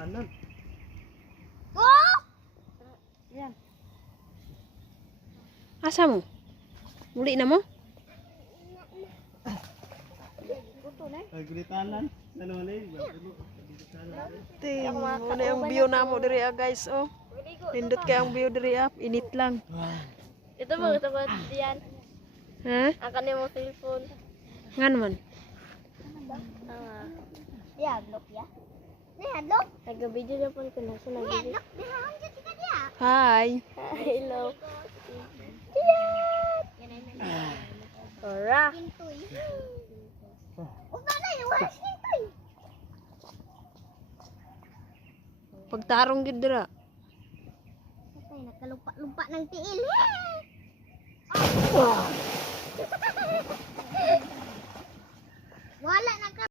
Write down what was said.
tanan. Oh! Yan. Asa mo? Muli na mo? Ay gulitanan. Ting, muna yung view na mo diri guys, oh. Nindot kay ang view diri init lang. Ito ba diyan? Ha? Ang kanimo cellphone. Nga naman. Di hadlok ya. Di hadlok. Nag-video na po ko na sa nag-video. Di hadlok ka dia. Hi. Hello. Ora. Uga na yung Washington. Pagtarong gid dira. Patay nakalupa-lupa ng tiil.